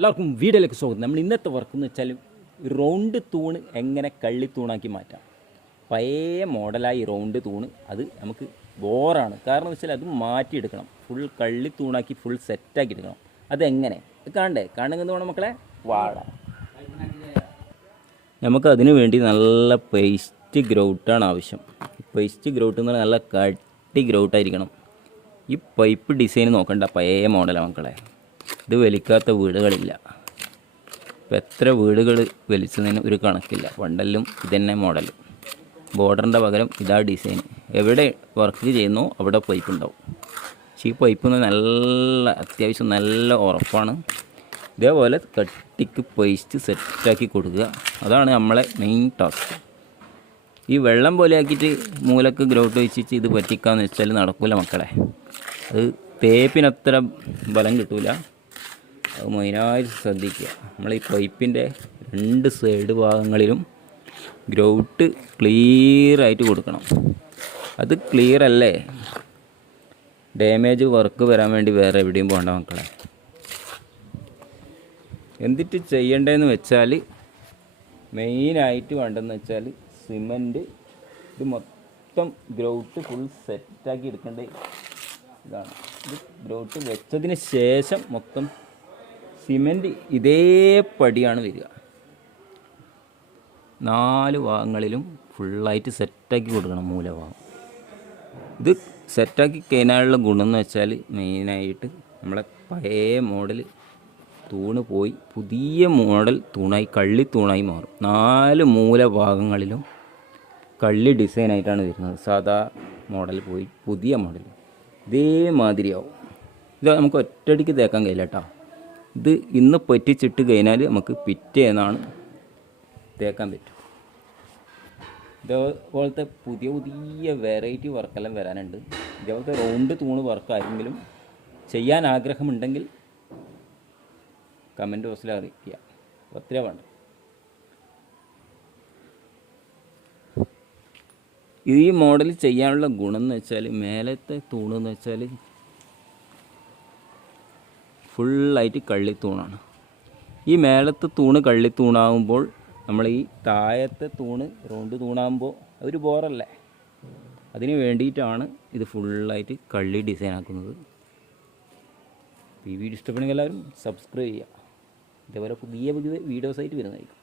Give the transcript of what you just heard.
എല്ലാവർക്കും വീഡിയോയിലേക്ക് സ്വാഗതം. നമ്മൾ ഇന്നത്തെ വർക്ക് എന്ന് വെച്ചാൽ റൗണ്ട് തൂണ് എങ്ങനെ കള്ളി തൂണാക്കി മാറ്റാം. പഴയ മോഡലായി റൗണ്ട് തൂണ് അത് നമുക്ക് ബോറാണ്. കാരണം എന്ന് വെച്ചാൽ അത് മാറ്റിയെടുക്കണം. ഫുൾ കള്ളി തൂണാക്കി ഫുൾ സെറ്റാക്കി എടുക്കണം. അതെങ്ങനെ കാണുന്നത് വേണം മക്കളെ. വാഴ നമുക്കതിന് വേണ്ടി നല്ല പേസ്റ്റ് ഗ്രൗട്ടാണ് ആവശ്യം. പേസ്റ്റ് ഗ്രൗട്ട് എന്ന് പറഞ്ഞാൽ നല്ല കട്ടി ഗ്രൗട്ടായിരിക്കണം. ഈ പൈപ്പ് ഡിസൈൻ നോക്കണ്ട, പഴയ മോഡലാണ് മക്കളെ. ഇത് വലിക്കാത്ത വീടുകളില്ല. ഇപ്പം എത്ര വീടുകൾ വലിച്ചതിന് ഒരു കണക്കില്ല. പണ്ടെല്ലാം ഇതന്നെ മോഡൽ. ബോർഡറിൻ്റെ പകരം ഇതാ ഡിസൈൻ. എവിടെ വർക്ക് ചെയ്യുന്നോ അവിടെ പൈപ്പ് ഉണ്ടാവും. പക്ഷേ ഈ പൈപ്പ് നല്ല അത്യാവശ്യം നല്ല ഉറപ്പാണ്. ഇതേപോലെ കട്ടിക്ക് പേസ്റ്റ് സെറ്റാക്കി കൊടുക്കുക. അതാണ് നമ്മളെ മെയിൻ ടാസ്ക്. ഈ വെള്ളം പോലെ ആക്കിയിട്ട് മൂലക്ക് ഗ്രൗട്ട് വെച്ചിട്ട് ഇത് പറ്റിക്കാന്ന് വെച്ചാൽ നടക്കില്ല മക്കളെ. അത് തേപ്പിനത്ര ബലം കിട്ടില്ല. അത് മെയിനായിട്ട് ശ്രദ്ധിക്കുക. നമ്മൾ ഈ പൈപ്പിൻ്റെ രണ്ട് സൈഡ് ഭാഗങ്ങളിലും ഗ്രൗട്ട് ക്ലിയറായിട്ട് കൊടുക്കണം. അത് ക്ലിയർ അല്ലേ, ഡാമേജ് വർക്ക് വരാൻ വേണ്ടി വേറെ എവിടെയും പോകേണ്ട മക്കളെ. എന്നിട്ട് ചെയ്യേണ്ടതെന്ന് വെച്ചാൽ മെയിനായിട്ട് വേണ്ടതെന്ന് വെച്ചാൽ സിമൻറ്റ്. ഇത് മൊത്തം ഗ്രൗട്ട് ഫുൾ സെറ്റാക്കി എടുക്കേണ്ടത് ഇതാണ്. ഇത് ഗ്രൗട്ട് വെച്ചതിന് ശേഷം മൊത്തം സിമൻറ്റ് ഇതേ പടിയാണ് വരിക. 4 ഭാഗങ്ങളിലും ഫുള്ളായിട്ട് സെറ്റാക്കി കൊടുക്കണം മൂലഭാഗം. ഇത് സെറ്റാക്കി കഴിഞ്ഞാലുള്ള ഗുണം എന്ന് വെച്ചാൽ മെയിനായിട്ട് നമ്മളെ പഴയ മോഡൽ തൂണ് പോയി പുതിയ മോഡൽ തൂണായി കള്ളി തൂണായി മാറും. 4 മൂലഭാഗങ്ങളിലും കള്ളി ഡിസൈനായിട്ടാണ് വരുന്നത്. സാധാ മോഡൽ പോയി പുതിയ മോഡൽ ഇതേമാതിരിയാവും. ഇത് നമുക്ക് ഒറ്റയടിക്ക് തേക്കാൻ കഴിയില്ല കേട്ടോ. ഇത് ഇന്ന് പറ്റിച്ചിട്ട് കഴിഞ്ഞാൽ നമുക്ക് പിറ്റേന്നാണ് തേക്കാൻ പറ്റും. ഇതേപോലത്തെ പുതിയ പുതിയ വെറൈറ്റി വർക്കെല്ലാം വരാനുണ്ട്. ഇതേപോലത്തെ റൗണ്ട് തൂണ് വർക്ക് ആരെങ്കിലും ചെയ്യാൻ ആഗ്രഹമുണ്ടെങ്കിൽ കമൻറ്റ് ബോക്സിൽ അറിയിക്കുക. ഒത്തിരി വേണ്ട. ഈ മോഡൽ ചെയ്യാനുള്ള ഗുണം എന്ന് വെച്ചാൽ മേലത്തെ തൂണെന്ന് വെച്ചാൽ ഫുള്ളായിട്ട് കള്ളിത്തൂണാണ്. ഈ മേലത്തെ തൂണ് കള്ളിത്തൂണാകുമ്പോൾ നമ്മൾ ഈ താഴത്തെ തൂണ് റൗണ്ട് തൂണാകുമ്പോൾ ഒരു ബോറല്ലേ. അതിന് വേണ്ടിയിട്ടാണ് ഇത് ഫുള്ളായിട്ട് കള്ളി ഡിസൈൻ ആക്കുന്നത്. ഈ വീഡിയോ ഇഷ്ടപ്പെടുമെങ്കിൽ എല്ലാവരും സബ്സ്ക്രൈബ് ചെയ്യുക. ഇതേപോലെ പുതിയ പുതിയ വീഡിയോസായിട്ട് വരുന്നതായിരിക്കും.